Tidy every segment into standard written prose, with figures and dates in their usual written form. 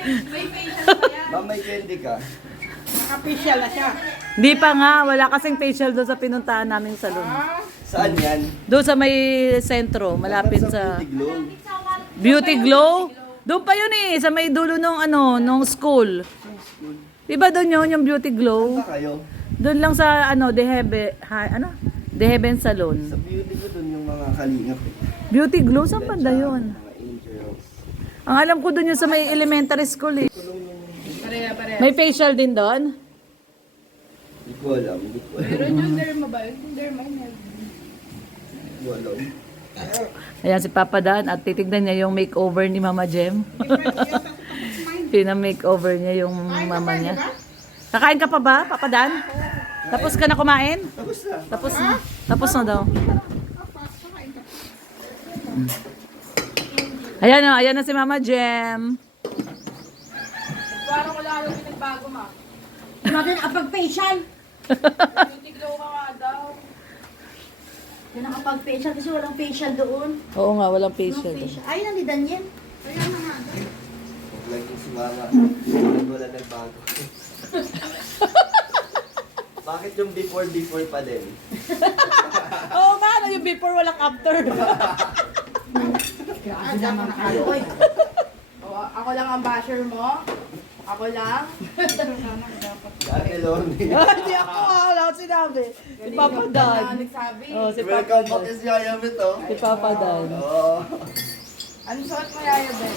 May facial pa yan. Ma'am, may candy ka. Naka-facial na siya. Di pa nga, wala kasing facial doon sa pinuntahan naming salon. Saan yan? Doon sa may sentro, malapit sa Beauty Glow. Beauty Glow. Doon pa yun eh, sa may dulo nung nung school. Diba doon yun, yung Beauty Glow? Saan kayo? Doon lang sa The Heaven Sa Salon. beauty ko dun yung mga kalingap eh. Beauty Glow, saan banda yun? Mga angels. Ang alam ko doon yung sa may elementary school eh. Pareha. May facial din doon? Hindi ko alam. Meron yung derma ba? Yung derma niya. Hindi ko alam. Ayan si Papa Dan at titignan niya yung makeover ni Mama Jem. Pina-makeover niya yung mama niya. Kakain ka pa ba, Papa Dan? Tapos ka na kumain? Tapos na. Tapos na. Tapos na daw. Ayan na si Mama Jem. Parang wala yung pinagbago, ma. Grabe nakapag-facial. Beauty glow ka nga daw. Yung nakapag-facial kasi walang facial doon. Oo nga, walang No facial. facial. Ay, nang ni Daniel. Like yung si Mama. Wala nagbago. Bakit yung before pa din? Oo nga, yung before walang after. Grabe naman kayo. Oy, O, ako lang ang basher mo. Ako lang. Dati Lorne. Hindi ako, wala ko sinabi. Si Papa Dan. Ano nagsabi? Oh, si Papa Welcome back Dan. is Yaya Mit, oh. Si Papa Dan. Oo. Anong suot mo, Yaya Bet?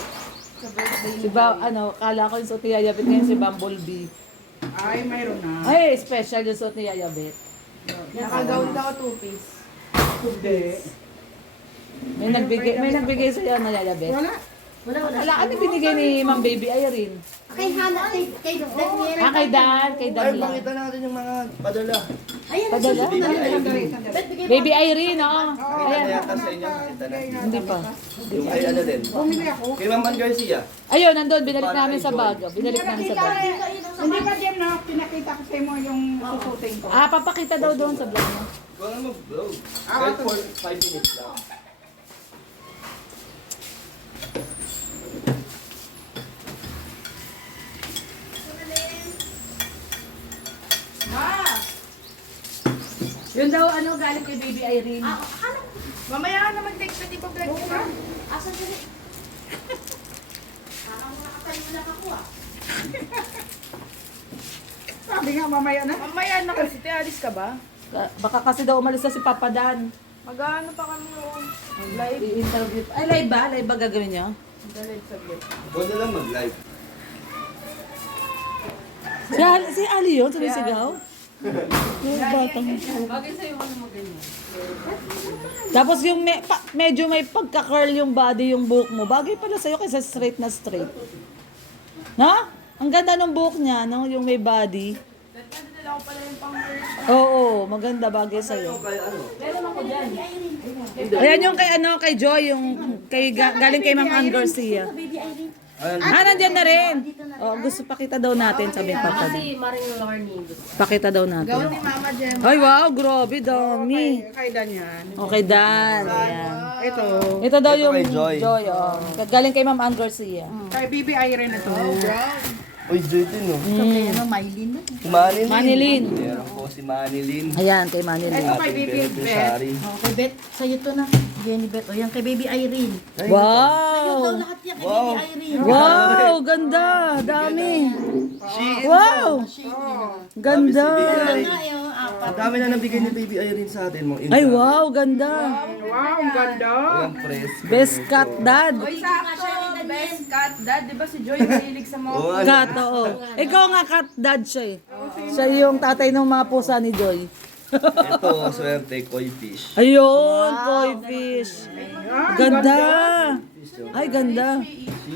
Sa birthday Si kala ko yung suot ni Yayabet ngayon si Bumblebee. Ay, mayroon na. Ay, special yung suot ni Yayabet. Nakagawin ka o two-piece? May nagbigay sa'yo na Yayabet. Wala. wala. Wala, ano binigay ni Ma'am Baby Irene? Kay Hana, kay Daniel. Kay Dan, kay Dan Ay, lang. pakita natin yung mga padala. Ayan, Padala? nasusunod na lang. Baby Ba't bigay mo? Baby Irene, oo. Pakita Ayan. na yata sa inyo. Pakita na. Hindi pa. Yung kay ano din. Bumili ako. Kay Ma'am Ann Garcia. Ayun, nandun, binalik namin sa bago. Binalik namin sa bago. Hindi ba Jem na pinakita ko sa mo yung susutin ko? Ah, papakita daw doon sa vlog mo. Ikaw na mag-vlog. Kahit for 5 minutes lang. Ma! Yun daw, galing kay Baby Irene. Mamaya ka na mag-text na di pa vlog ka. Asan siya? Parang nakatayo na ako ah. Sabi nga mamaya na. Mamaya na kasi, alis ka ba? Baka kasi daw umalis na si Papa Dan. Mag-ano pa kami noon? Live. I-interview. Ay, live ba? Live ba gagawin niya? Live saglit. Huwag na lang mag-live. Si Ali yun, sumisigaw? Yung batang. Bagay sa'yo ano mo ganyan. Tapos yung medyo may pagka-curl yung body, yung buhok mo. Bagay pala sa'yo kaysa straight na straight. Na? Ang ganda ng buhok niya, no? Yung may body. Nadala ko pala yung pang-bird. Oo, maganda bagay sa'yo. Kaya ano? Meron ako dyan. Ayan yung kay Joy, yung galing kay Ma'am Ann Garcia. Baby Irene. Ah, nandyan na rin. Oh, gusto pakita daw natin, sabi ni Papa. Maring Lorne. Pakita daw Gawin natin. ni Mama Jem. Ay, wow, grabe, dami. Kay Dan yan. Okay, Dan. Ayan. Ito. Ito daw Ito yung kay Joy. oh. Galing kay Ma'am Ann Garcia. Kay Bibi Irene na to. Uy, Joy din, no? Ano, Mylene na. Si Manilyn. Manilyn. Meron po si Manilyn. Ayan, kay Manilyn. Ito kay Bibi Beneficiary. Oh, kay Beth, sa'yo to na. Jenny Beth. O yan, kay Baby Irene. Sa'yo Wow! lahat yan kay Wow. Baby Irene. Wow, ganda. Dami. She Wow! Ganda. Irene. Nga yung apat. Ang dami na nabigay ni Baby Irene sa atin. Mga Ay, wow, ganda. Wow, ang ganda. Ang press. Best cut dad. Uy, sakto. Best cut dad. Di ba si Joy mahilig sa mga... Oo, Cut, oo. Ikaw nga cut dad siya eh. Siya yung tatay ng mga pusa ni Joy. ito, swerte, koi fish. Ayun, koi fish. Ganda. Ay, ganda.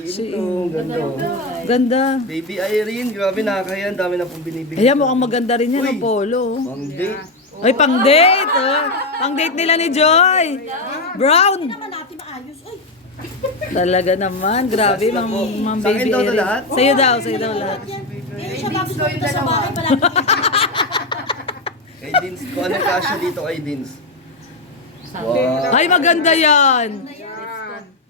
She ito, ganda. oh. Ganda. Baby Irene, grabe nakakaya. Ang dami na pong binibigay. Ayan, mukhang maganda rin yan, ang polo. Pang date. Ay, pang date. Oh. Pang date nila ni Joy. Brown. Naman natin maayos. Uy, Talaga naman. Grabe, Ma'am Sa akin Baby daw to Erin. lahat? Sa'yo daw lahat. yan. Pero siya bago pumunta sa bahay, palagi. Kay Dins. Kung anong kasya dito kay Dins. Wow. Ay, maganda yan.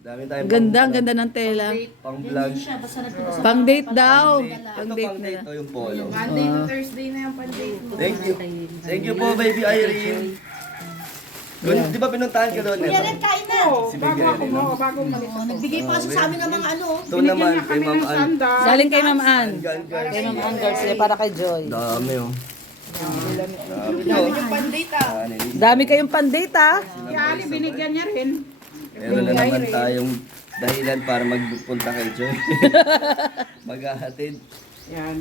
Dami tayong Ganda, ang pang- ganda ng tela. Pang Ganyan vlog. siya, basta nagpunta Pang date daw. Ito Pang date pang na. date to yung polo. Monday to Thursday na yung pan-date mo. Thank you. Thank you po, baby Irene. Di ba pinuntahan ka doon? Kuya Red, kain na. Si baby Irene. no? Oh, nagbigay pa kasi sa amin ng mga ano. Ito naman kay Ma'am Ann. Galing kay Ma'am Ann. Guys, Kay Ma'am Ann Garcia para kay Joy. dami oh. Dami Dami oh. yung pan-date ah. Dami kayong pandate ah. Ali, binigyan niya rin. Meron na naman tayong dahilan para magpunta kay Joy. Maghahatid. Yan.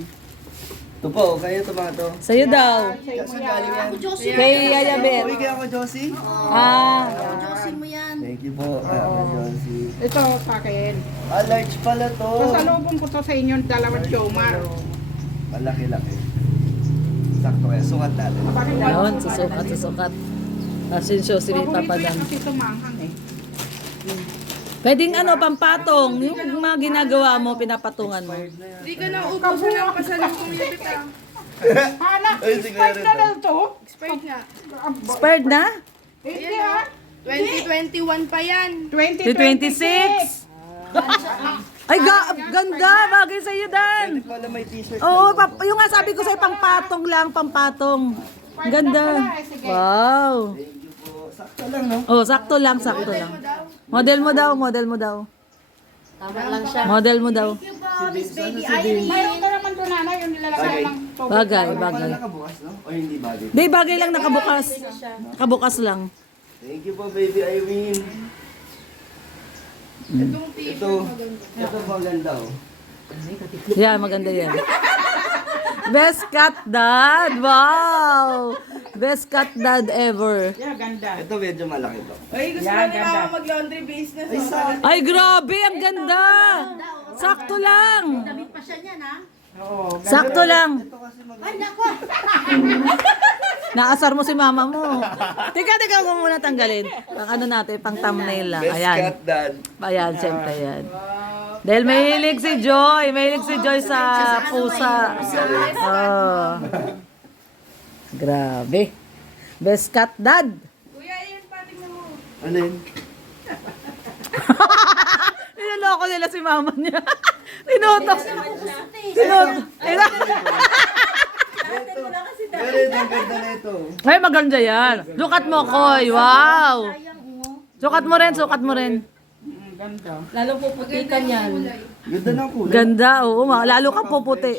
Ito po, kaya ito mga to. Sa'yo daw. Saan galing yan? Ako, Josie. Kay Yaya Bet. Uy, kaya ako, Josie. Ah. Josie mo yan. Thank you po, Josie. Ito sa akin. Ah, large pala to. Pasalubong ko to sa inyo, dalawang Jomar. Malaki-laki. Sakto kaya, sukat natin. Ayun, susukat. Asinsyo si Papa Paborito yan Dan. kasi tumanghang eh. Pwedeng ano, pampatong. Yung mga ginagawa mo, pinapatungan mo. Hindi ka na ubusan ng pasalubong yung bita. Hala, Ay, siguro expired na ito. daw to. Expired nga. Expired na? Hindi Ayan ah. ah. 2021 pa yan. 2026. 26? Ay, ganda! Bagay sa'yo, Dan! Pwede pala may t-shirt. Oo, yung nga sabi ko sa'yo, pampatong lang, pampatong. Ang ganda. Wow. Thank you po. Sakto lang, no? Oh, sakto lang, sakto lang. Model mo daw, model mo daw. Tama lang siya. Model mo daw. Thank you po, Miss Baby Irene. Mayroon ka naman doon nanay, yung nilalagay ng tubig. Bagay, Ano bagay. pala nakabukas, no? O hindi bagay? Di, bagay lang nakabukas. Nakabukas lang. Thank you po, baby Irene. Itong t-shirt Ito, maganda. ito po ang ganda, oh. Yeah, maganda yan. Best cut dad! Wow! Best cut dad ever. Yeah, ganda. Ito medyo malaki to. Ay, gusto Yan, na ni ganda. Mama mag-laundry business. oh. Ay, grabe! Ang ganda! Sakto lang! Damit pa siya niyan, ha? Oo. Sakto lang! Ito kasi Ay, nako. Naasar mo si mama mo. Teka, huwag mo muna tanggalin. Pang ano natin, pang thumbnail lang. Best Ayan. cut dad. Ayan, siyempre yan. Dahil mahilig si Joy. Mahilig si Joy sa pusa. Oh. Grabe. Best cut dad. Kuya, yun pa, tingnan mo. Ano yun? Niloloko nila si mama niya. Tinutok. Tinutok. Pero ito, ang ganda na ito. Ay, maganda yan. Sukat mo, Koy. Wow. Sayang, oh. Sukat mo rin, sukat mo rin. Ganda. Ganda ng kulay. Ganda, oo. Lalo kang puputi.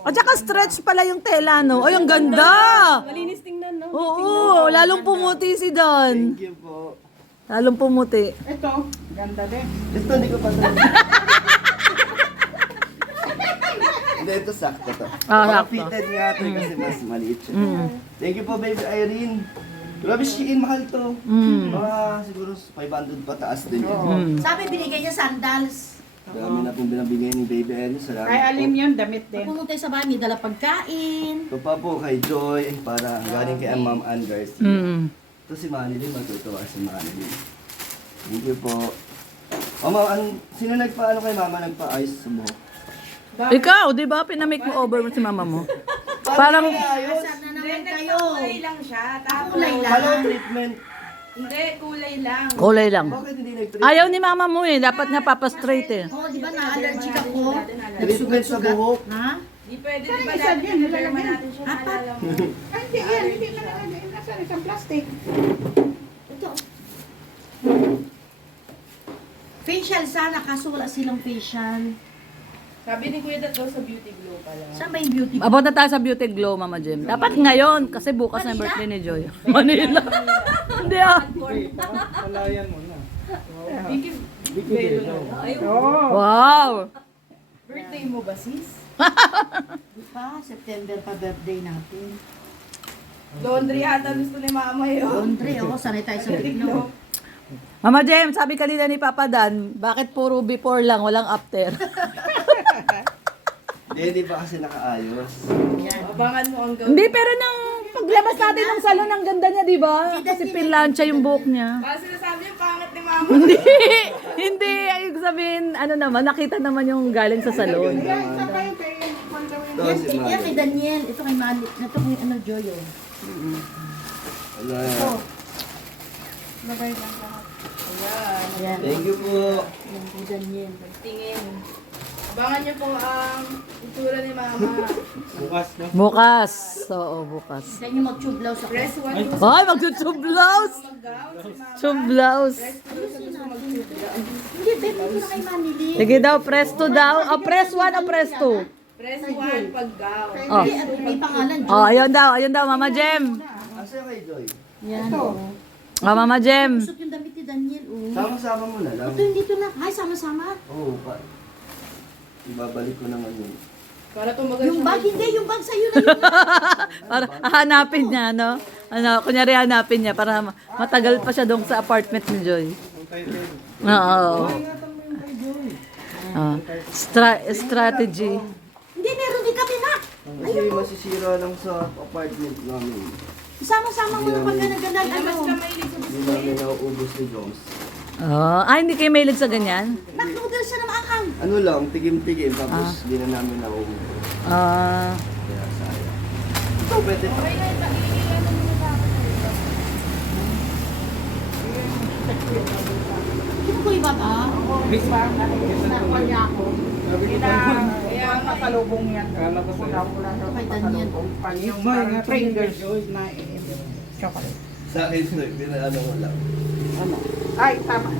At saka stretch pala yung tela, no? Ay, ang ganda! Malinis tingnan, no? Oo, lalong pumuti si Don. Thank you po. Lalong pumuti. Ito, ganda din. Ito, hindi ko pa Hindi, ito sakto to. Ah, sakto. Fitted nga ito kasi mas maliit siya. Thank you po, baby Irene. Grabe, Shein, mahal to. Mga siguro 500 pataas din yan. Sabi, binigay niya sandals. Dami na pong binabigay ni baby Irene. Salamat Kay Alim po. yun, damit din. Pumunta sa bahay, may dala pagkain. Ito pa po kay Joy, para galing kay Ma'am Ann Garcia. Ito si Manilyn, matutuwa si Manilyn. Thank you po. O Ma'am, sino nagpaano kay Mama nagpa-ayos sa buhok? Ikaw, di ba? Pinamake mo over mo si mama mo. Parang, Asan na naman kayo? Kulay lang siya. Tapos, Kulay lang. Color treatment. hindi, kulay lang. kulay lang. Bakit hindi nag-treatment? Ayaw ni mama mo eh. Dapat nga papastraight eh. Oo, di ba na-allergic ako? Treatment sa buhok. Ha? Di pwede, di ba Isa dati dyan, pinirma nilalagyan. natin siya naalala mo. Ay, hindi yan. Hindi na nalagay. Nasa isang plastic. Ito. Facial sana, kaso wala silang facial. Sabi ni Kuya Dad daw sa Beauty Glow pala. Saan ba yung beauty? Abot na tayo sa Beauty Glow, Mama Jem. Dapat ngayon, kasi bukas na yung birthday ni Joy. Manila. Hindi ah. Oo. Wow. Birthday mo ba, sis? Di pa, September pa birthday natin. Laundry ata gusto ni Mama yun. Laundry, oo, sanay tayo sa Bigno. Mama Jem, sabi kanina ni Papa Dan, bakit puro before lang, walang after? Hindi pa kasi nakaayos. Abangan mo ang gawin. Hindi, pero nang paglabas natin ng salon, ang ganda niya, di ba? Kasi pinlansya yung buhok niya. Kasi sinasabi yung pangit ni Mama. Hindi, hindi. Ayun sabihin, ano naman, nakita naman yung galing sa salon. Saan kayo kay Ito Yan, si yan kay Mami. Daniel. Ito kay Mali. Ito kay ano, Joyo. Wala. Labay lang lahat. Yan. Thank you po. Yan po, Daniel. Tingin. Abangan niyo po ang itsura ni Mama. Bukas. Oo, bukas. Kaya nyo mag-tube blouse ako. Press 1 to Ay, mag-tube blouse. mag-gown. Si Mama. Tube blouse. Press 2 sa gusto mag-tube gown. Hindi, bet mo na kay Manili. Sige daw, press 2 daw. Ah, press 1 o press 2? Press 1 pag-gown. Oh. Hindi, ano, may pangalan. Oh, ayun daw, Mama Jem. Asa kay Joy? Yan. Oh, Mama Jem. Usok yung damit ni Daniel. Oh. Sama-sama mo na lang. Ito yung dito na. Ay, sama-sama. Oo, pa. Ibabalik ko naman yun. Para tumagal Yung siya. bag, hindi. Yung bag sa'yo na yun. Para hanapin niya, no? Ano, kunyari hanapin niya para matagal pa siya doon sa apartment ni Joy. Oo. Strategy. Hindi, meron din kami na. Kasi masisira lang sa apartment namin. Sama-sama mo na pagka nagandang Hindi naman ano. sila mahilig sa Hindi namin nauubos ni Joms. Oh, hindi kayo mahilig sa ganyan? Nag-noodle siya na maanghang. Ano lang, tigim-tigim, tapos hindi na namin nauubos. Ah, Kaya sayang. Ito, pwede pa. Okay na, ano muna sa akin. Hindi mo ko iba ba? Miss ba? Nakuha niya ako. Kaya nga, Pasalubong yan. Kulang daw Kay Daniel. pasalubong. Pag yung parang Pringles na chocolate. Sa akin, pinaano ko lang. Ano? Ay, tama.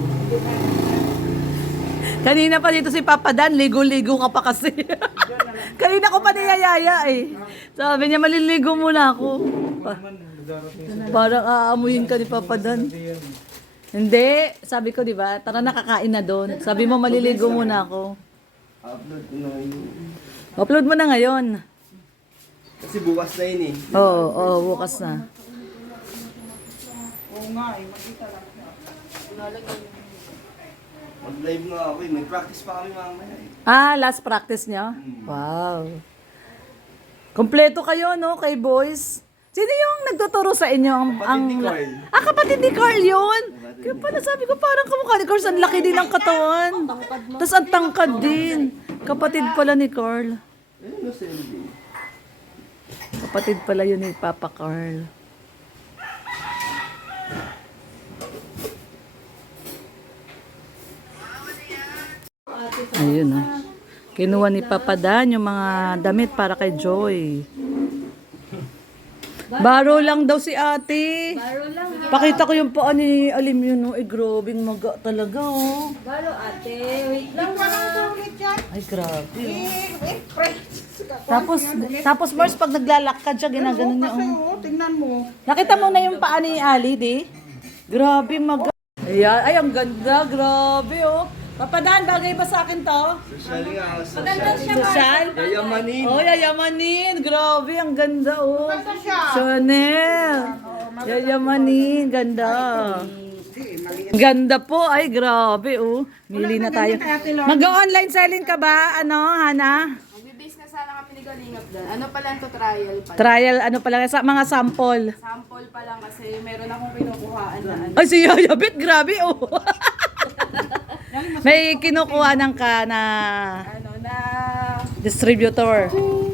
kanina pa dito si Papa Dan, ligo-ligo ka pa kasi. kanina ko pa niyayaya eh. Sabi niya, maliligo muna ako. Parang aamuyin ka ni Papa Dan. Hindi, sabi ko, di ba? Tara nakakain na doon. Sabi mo, maliligo muna ako. Upload ko na yun. Upload mo na ngayon. Kasi bukas na yun eh. Oo, bukas na. Oo nga eh, makita lang siya. Mag-live nga ako eh. May practice pa kami mamaya eh. Last practice niyo? Wow. Kompleto kayo, no, kay boys? Sino yung nagtuturo sa inyo? Kapatid ni Carl. Kapatid ni Carl yun. Kaya pala sabi ko, parang kamukha ni Carl. Ang laki din ng katawan. Tapos ang tangkad din. Kapatid pala ni Carl. Ayun na Sandy. Kapatid pala yun ni Papa Carl. Ayun Kinuha ni Papa Dan yung mga damit para kay Joy. Baro lang daw si ate. Baro lang ha. Pakita ko yung paa ni Alim yun. Grobing maga talaga Baro ate. Wait lang ha. Ulit yan. Ay, grabe Tapos, Tapos Mars, pag naglalakad siya, ginaganon niya kasi tingnan mo. Nakita mo na yung paa ni Ali, di? Grabe, Ayan, ay, ang ganda, grabe, Papa Dan, bagay ba sa akin to? Social nga. Social. Social? Yayamanin. Yayamanin. Grabe, ang ganda, Basta siya. Chanel. Yayamanin, ganda. Ganda po, ay, grabe, Mili na tayo. Mag-online selling ka ba, Hana? Magbibase na sana kami ni Galingap doon. Ano pa lang to, trial pa lang. Trial, sa mga sample. Sample pa lang kasi meron akong kinukuhaan na ano. Ay, si Yaya Bet, grabe, May kinukuha ng ka na Ano na, distributor. so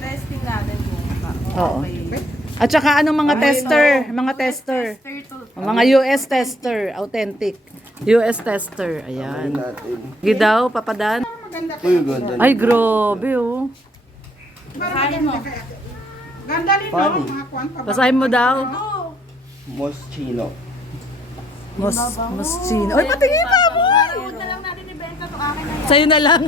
testing natin kung Oo. okay. At saka anong mga tester? Mga tester. Turtle. Mga US tester, authentic. US tester, Ayun ayan. natin. Gidaw, papadan. Uy, ganda. Ay, grabe, Basahin mo. Ganda rin, no? Funny. Mga kuwan pa. Basahin mo daw. Moschino. Moschino. Ay, patingin pa mo! Huwag na lang natin ibenta to akin na yan. Sa'yo na lang.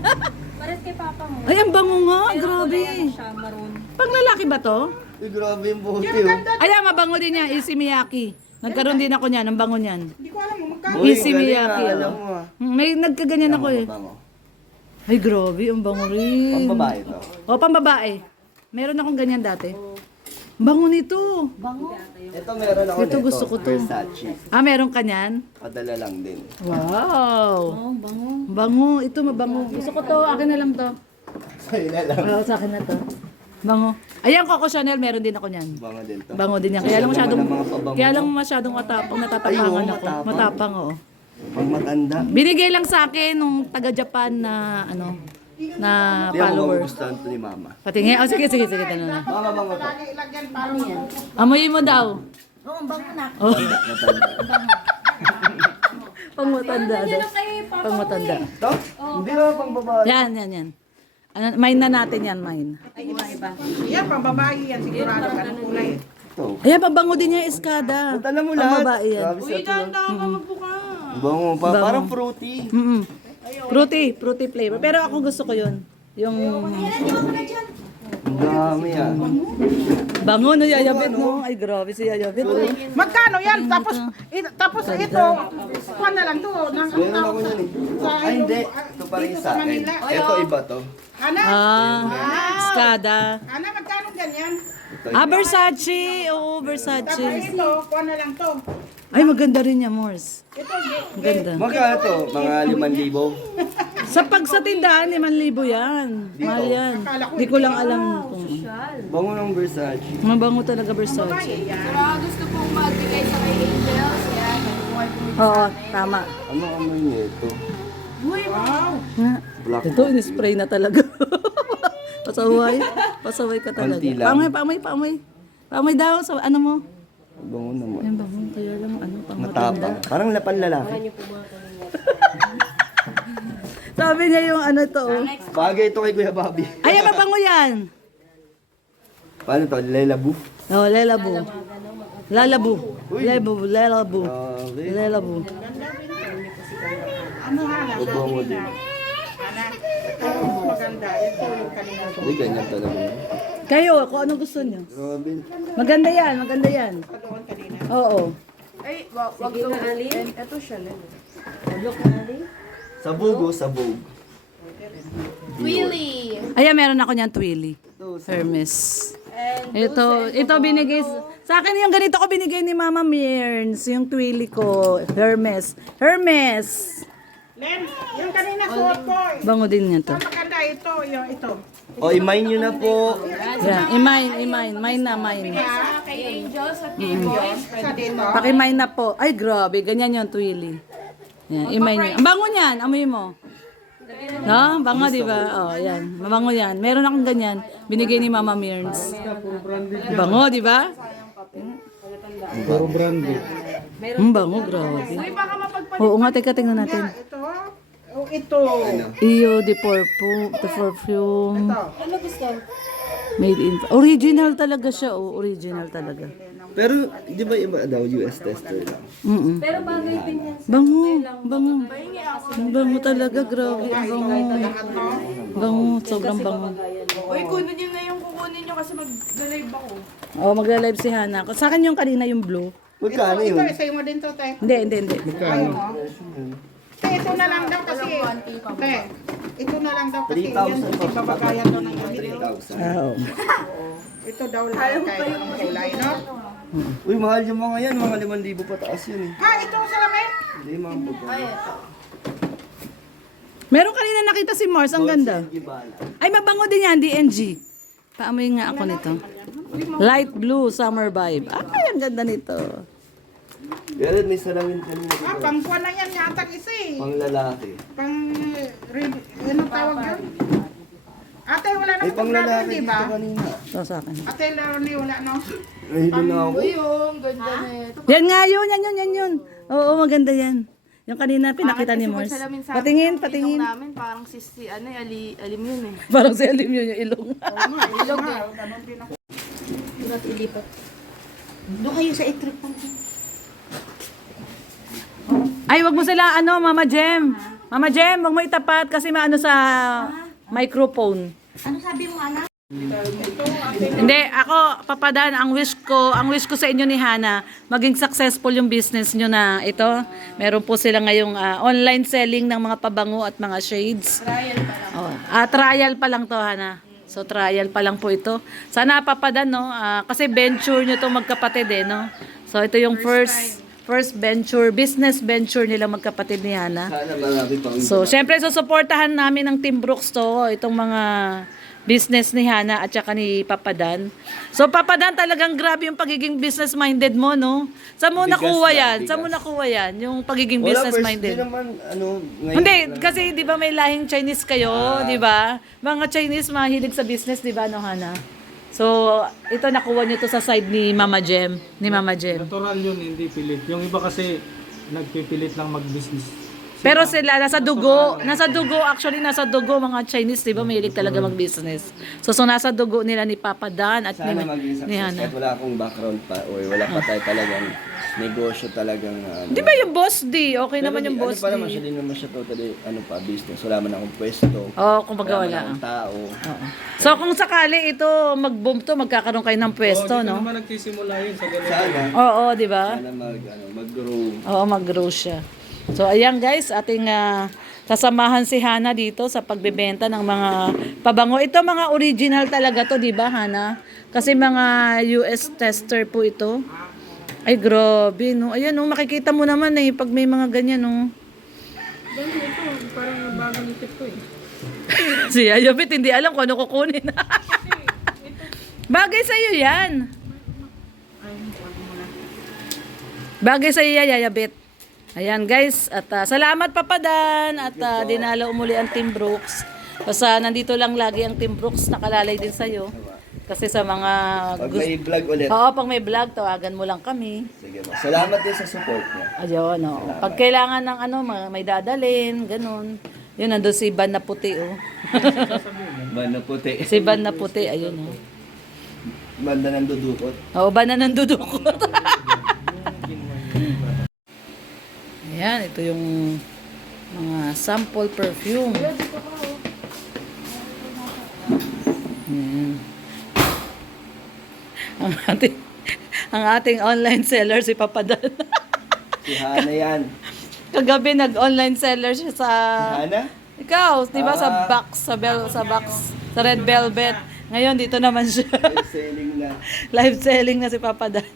Pares kay papa mo. Ay, ang bango nga. Grabe. Siya maroon. Pang lalaki ba to? Uy, grabe yung buhok eh. Ay, mabango din yan. Easy Miyaki. Nagkaroon din ako niyan. Ang bango niyan. Hindi ko alam mo magkano. Uy, Easy galing Miyaki. alam mo ah. May nagkaganyan ako eh. Bango. Ay, grabe. Ang bango rin. Pambabae to. Pambabae. Meron akong ganyan dati. Bango nito. Bango. Ito meron ako Ito, nito. gusto ko to. Versace. Meron ka niyan? Padala lang din. Wow. Oh, bango. Bango. Ito, mabango. Gusto ko to. Akin na lang to. Sa'yo na lang. Oo, sa akin na to. Bango. Ayan, Coco Chanel. Meron din ako niyan. Bango din to. Bango din yan. Kaya lang masyadong, Mga pabango. kaya lang masyadong matapang. Natatapangan Ay, oo, ako. matapang. Matapang, oo. Pag matanda. Binigay lang sa akin nung taga-Japan na, na Hindi ako followers. magugustuhan to ni mama. Patingin. Sige. Ganun na. Mama, bango to. Lagi ilagyan para mo. Amoy mo daw. Oo, ang bango na. Oh. Matanda. Pang matanda. Pang matanda. Ito? Hindi naman pang babae. Yan. Ano, mine na natin yan, mine. Yan, pang babae yan. Sigurado ka ng kulay. Ito. Ayan, pabango din niya yung Escada. Punta na mo Pang lahat. babae yan. Grabe sa ito. Tandaan ka magbuka. Bango pa. Parang fruity. Mm-mm. Fruity flavor. Pero ako gusto ko yun. Yung Ang dami yan. bango no, Yayabit no. Ay, grabe si Yayabit. Oh. Magkano yan? Tapos ito, kuha na lang to. Meron ako yan eh. Ay, hindi. Ito pa rin sa akin. Ito iba to. Ana, Escada. Ana, magkano ganyan? Ito Versace. Oo, Versace. Tapos ito, kuha na lang to. Ay, maganda rin niya, Mors. Ito, Maganda. Magkano to? Mga 5,000. Sa pag sa tindahan, 5,000 yan. Mahal yan. Di ko lang alam kung... Bango ng Versace. Mabango talaga Versace. Sa mga gusto pong magbigay sa kay Angels, yan. Nakukuha po Oo, tama. Ano amoy niya ito? wow. Nga. Black. Ito, in-spray na talaga. Pasaway ka talaga. Konti lang. Paamoy daw. Sa ano mo? Bango naman. Ayun, bango. Kaya lang, ano, pang matanda. Matapang. Parang lapan lalaki. Sabi niya yung ano to. Oh. Bagay ito kay Kuya Bobby. Ay, mabango yan. Paano to? Lelabu? Oh, lelabu. Lalabu. Lelabu. Okay. Lelabu. Ano Hana? Bango din. Hana, ito maganda. Ito yung kanina. Hindi ganyan talaga. Kayo, kung ano gusto niyo. Grabe. Maganda yan, maganda yan. Doon kanina. Oo. Ay, wag to. Ito siya lang. Sabog o sabog. Willy. Ayan, meron ako niyan, Twilly. Hermes. Ito binigay, sa akin yung ganito ko binigay ni Mama Mearns, yung Twilly ko, Hermes. Hermes! Len, yung kanina suot ko. Bango din niya to. Maganda ito, yung ito. O, imine nyo na po. Yan, mine na. Sa kay Angels at kay Boys. Sa dito. Pakimine na po. Ay, grabe, ganyan yung Twilly. Yan, imine niya. Ang bango niyan, amoy mo. No? Bango, di ba? Oh, yan. Mabango yan. Meron akong ganyan. Binigay ni Mama Mearns. Bango, di ba? Bango, grabe. Oo nga, teka, tingnan natin. Ito. Oh, ito. Iyo, the perfume. Ito. Made in... Original talaga siya, oh. Original talaga. Pero, di ba iba daw US tester lang? Mm-mm. Bango, bango. Bango talaga, grabe. Ang bango. Bango, sobrang bango. Uy, kunin nyo na yung kukunin nyo kasi mag-live ako. Oh, magla-live si Hana. Sa akin yung kanina yung blue. Magkano Ito, yun? sa'yo mo din to, te. Hindi. Ayaw mo. Te, ito na lang daw kasi. Te, ito na lang daw kasi. 3,000 Yan, pa. babagayan daw ng gabi. 3,000. Oo. Ito daw lang kahit anong kulay, no? Uy, mahal yung mga yan. Mga 5,000 pataas yun eh. Ito salamin. Hindi, mga babae. Meron kanina nakita si Mars, ang ganda. Gibala. Ay, mabango din yan, DNG. Paamoy nga ako nito. Light blue, summer vibe. Ay, ang ganda nito. Pero may salamin kanina. Pang buwan na yan yata isa eh. Pang lalaki. Pang, ano tawag yun? Ate, wala na May pang lalaki di dito ba? kanina. Ito sa akin. Ate, Lorne, wala no? Ay, doon na ako. Uy, yung ganda na ito. Yan nga yun. Oo, maganda yan. Yung kanina pinakita ni Mars. Patingin. namin, parang si ano, alim yun eh. Parang si Alim yun yung ilong. Ilog eh. Doon kayo sa itrip pa. Ay, wag mo sila, Mama Jem. Mama Jem, wag mo itapat kasi maano sa microphone. Ano sabi mo, anak? Hindi, ako, Papadan, ang wish ko sa inyo ni Hana, maging successful yung business nyo na ito. Meron po sila ngayong online selling ng mga pabango at mga shades. Trial pa lang. Trial pa lang to, Hana. So, trial pa lang po ito. Sana, Papadan, no? Kasi venture nyo to magkapatid, eh, no? So, ito yung first venture, business venture nila magkapatid ni Hana. Sana marami pang So, syempre, susuportahan namin ng Team Brooks to, itong mga business ni Hana at saka ni Papadan. So, Papadan, talagang grabe yung pagiging business-minded mo, no? Saan mo Bigas nakuha lang, yan? bigas. Saan mo nakuha yan? Yung pagiging Wala, business-minded. Hindi naman, ngayon Hindi, lang. kasi di ba may lahing Chinese kayo, di ba? Mga Chinese mahilig sa business, di ba, no, Hana? So, ito nakuha nyo to sa side ni Mama Jem. Ni Mama Jem. Natural yun, hindi pilit. Yung iba kasi nagpipilit lang mag-business. Pero sila, nasa dugo actually nasa dugo mga Chinese, di ba, mahilig talaga mag-business. So nasa dugo nila ni Papa Dan at Sana maging ni success. Hana. Kahit wala akong background pa or wala pa tayo talagang negosyo talagang Di ba yung boss D? Okay naman yung boss ano pa naman D. siya, din naman siya totally business. Wala man akong pwesto. Oo, kumbaga Wala wala. man akong tao. Oo. So kung sakali ito mag-boom to, magkakaroon kayo ng pwesto, Hindi no? naman nagsisimula yun sa ganun. Sana, Oo, di ba? sana mag-grow. Oo, mag-grow siya. So, ayan guys, ating kasamahan si Hana dito sa pagbebenta ng mga pabango. Ito mga original talaga to, di ba Hana? Kasi mga US tester po ito. Ay, grabe, no? Ayan, no? Makikita mo naman eh, pag may mga ganyan, no? Ganun ito, parang bagong isip ko eh. Si Ayabit, hindi alam kung ano kukunin. Bagay sa'yo yan. Bagay sa'yo yan, Ayabit. Ayan guys, at salamat Papa Dan at dinala umuli ang Team Brooks. Basta nandito lang lagi ang Team Brooks, nakalalay din sa'yo. Kasi sa mga Pag may vlog ulit, Oo, pag may vlog, tawagan mo lang kami. sige po. Salamat din sa support niya. Ayun, no. Pag kailangan ng ano, may dadalhin, ganun. Yun, nandun si Van na puti, oh. Banda puti. Si Van na puti, ayun, oh. Banda ng dudukot. Oo, Van na nandudukot. Ayan, ito yung mga sample perfume. Ayan. Ang ating online seller si Papa Dan. Si Hana yan. Kagabi nag-online seller siya sa Hana? ikaw, 'di ba sa Ah. box, sa Red Velvet. Ngayon dito naman siya. Selling na. Live selling na si Papa Dan.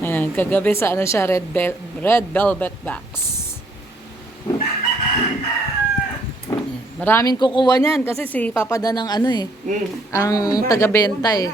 Ayan, kagabi sa ano siya, Red Velvet box. Ayan. Maraming kukuha niyan kasi si Papa Dan ang ano eh, ang taga-benta eh.